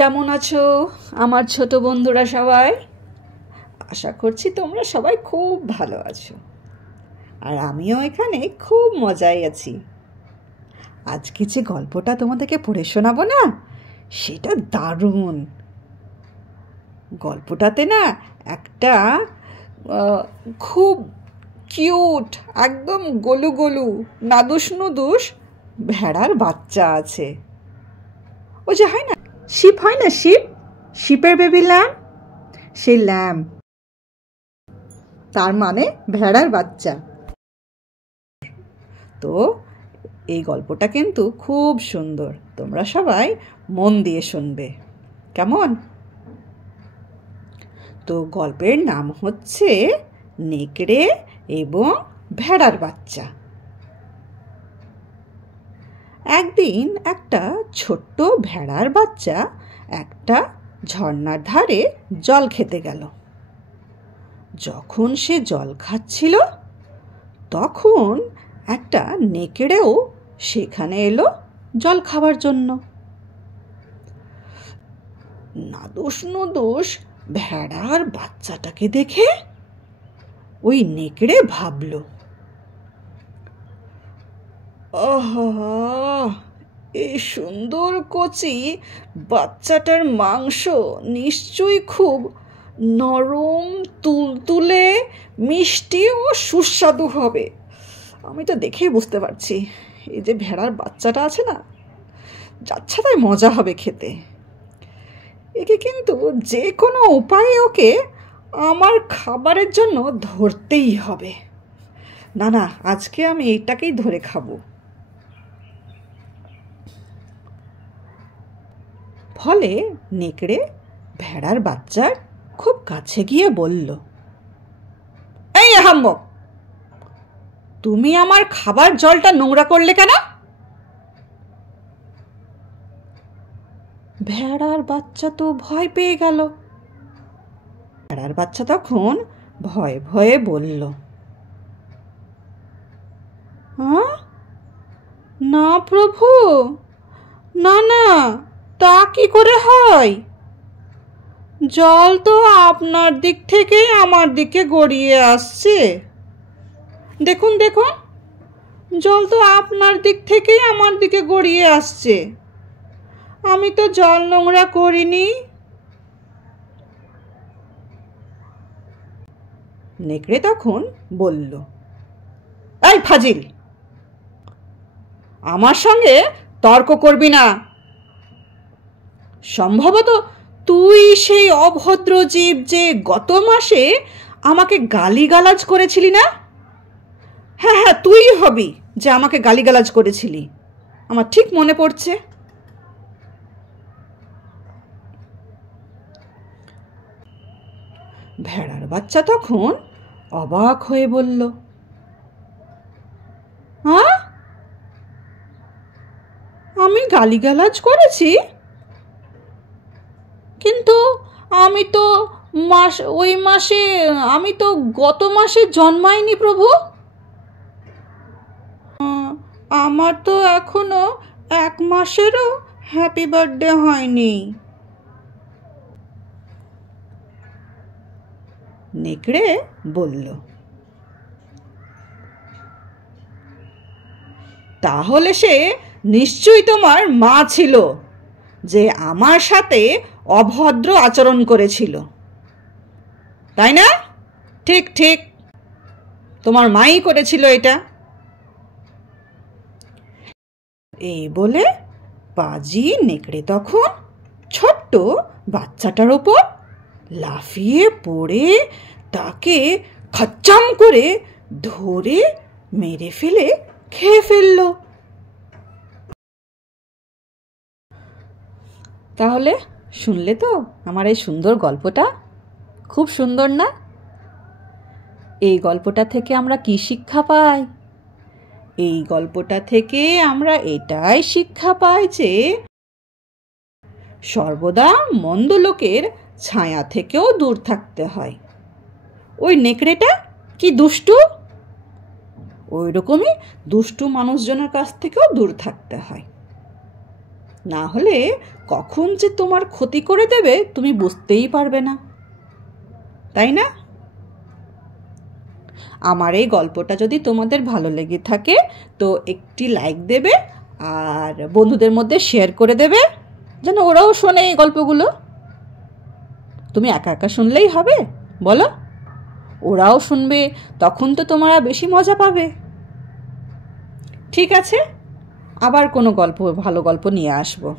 কেমন আছো আমার ছোট বন্ধুরা সবাই? আশা করছি তোমরা সবাই খুব ভালো আছো, আর আমিও এখানে খুব মজায় আছি। আজকে যে গল্পটা তোমাদেরকে পড়ে শোনাবো না, সেটা দারুণ। গল্পটাতে না একটা খুব কিউট, একদম গোলু গোলু নাদুস নুদুস ভেড়ার বাচ্চা আছে। ও যে হয় না শিপ, হয় না শিপ, শিপের বেবি ল্যাম্প, সেই ল্যাম্প, তার মানে ভেড়ার বাচ্চা। তো এই গল্পটা কিন্তু খুব সুন্দর, তোমরা সবাই মন দিয়ে শুনবে, কেমন? তো গল্পের নাম হচ্ছে নেকড়ে এবং ভেড়ার বাচ্চা। একদিন একটা ছোট্ট ভেড়ার বাচ্চা একটা ঝর্ণার ধারে জল খেতে গেল। যখন সে জল খাচ্ছিল তখন একটা নেকড়েও সেখানে এলো জল খাবার জন্য। নাদুস নুদুস ভেড়ার বাচ্চাটাকে দেখে ওই নেকড়ে ভাবল, আহা, এই সুন্দর কচি বাচ্চাটার মাংস নিশ্চয়ই খুব নরম, তুলতুলে, মিষ্টি ও সুস্বাদু হবে। আমি তো দেখেই বুঝতে পারছি এই যে ভেড়ার বাচ্চাটা আছে না, যাচ্ছে তাই মজা হবে খেতে। একে কিন্তু যে কোনো উপায়ে ওকে আমার খাবারের জন্য ধরতেই হবে। না না, আজকে আমি এইটাকেই ধরে খাবো। ফলে নেকড়ে ভেড়ার বাচ্চার খুব কাছে গিয়ে বলল, এই আহাম্মক, তুমি আমার খাবার জলটা নোংরা করলে কেন? ভেড়ার বাচ্চা তো ভয় পেয়ে গেল। ভেড়ার বাচ্চা তখন ভয়ে ভয়ে বলল, না প্রভু, না না, তা কি করে হয়? জল তো আপনার দিক থেকে আমার দিকে গড়িয়ে আসছে। দেখুন দেখুন, জল তো আপনার দিক থেকে আমার দিকে গড়িয়ে আসছে। আমি তো জল নোংরা করিনি। নেকড়ে তখন বলল, এই ফাজিল, আমার সঙ্গে তর্ক করবি না। সম্ভবত তুই সেই অভদ্র জীব যে গত মাসে আমাকে গালিগালাজ করেছিলি না? হ্যাঁ হ্যাঁ, তুই হবি যে আমাকে গালিগালাজ করেছিলি, আমার ঠিক মনে পড়ছে। ভেড়ার বাচ্চা তখন অবাক হয়ে বলল, হ্যাঁ, আমি গালিগালাজ করেছি? কিন্তু আমি তো আমি তো গত মাসে জন্মাইনি প্রভু। আমার তো এখনো 1 মাসেরও হ্যাপি বার্থডে হয়নি। নেকড়ে বলল, তাহলে সে নিশ্চয়ই তোমার মা ছিল, যে আমার সাথে অভদ্র আচরণ করেছিল, তাই না? ঠিক ঠিক, তোমার মাই করেছিল এটা। এই বলে পাজি নেকড়ে তখন ছোট্ট বাচ্চাটার ওপর লাফিয়ে পড়ে তাকে খচ্চাম করে ধরে মেরে ফেলে খেয়ে ফেলল। তাহলে শুনলে তো আমার এই সুন্দর গল্পটা? খুব সুন্দর না? এই গল্পটা থেকে আমরা কি শিক্ষা পাই? এই গল্পটা থেকে আমরা এটাই শিক্ষা পাই যে সর্বদা মন্দ লোকের ছায়া থেকেও দূর থাকতে হয়। ওই নেকড়েটা কি দুষ্টু, ওই রকমই দুষ্টু মানুষজনের কাছ থেকেও দূর থাকতে হয়। না হলে কখন যে তোমার ক্ষতি করে দেবে তুমি বুঝতেই পারবে না, তাই না? আমার এই গল্পটা যদি তোমাদের ভালো লেগে থাকে তো একটি লাইক দেবে আর বন্ধুদের মধ্যে শেয়ার করে দেবে, যেন ওরাও শোনে এই গল্পগুলো। তুমি একা একা শুনলেই হবে, বলো? ওরাও শুনবে, তখন তো তোমরা বেশি মজা পাবে। ঠিক আছে, আবার কোনো ভালো গল্প নিয়ে আসবো।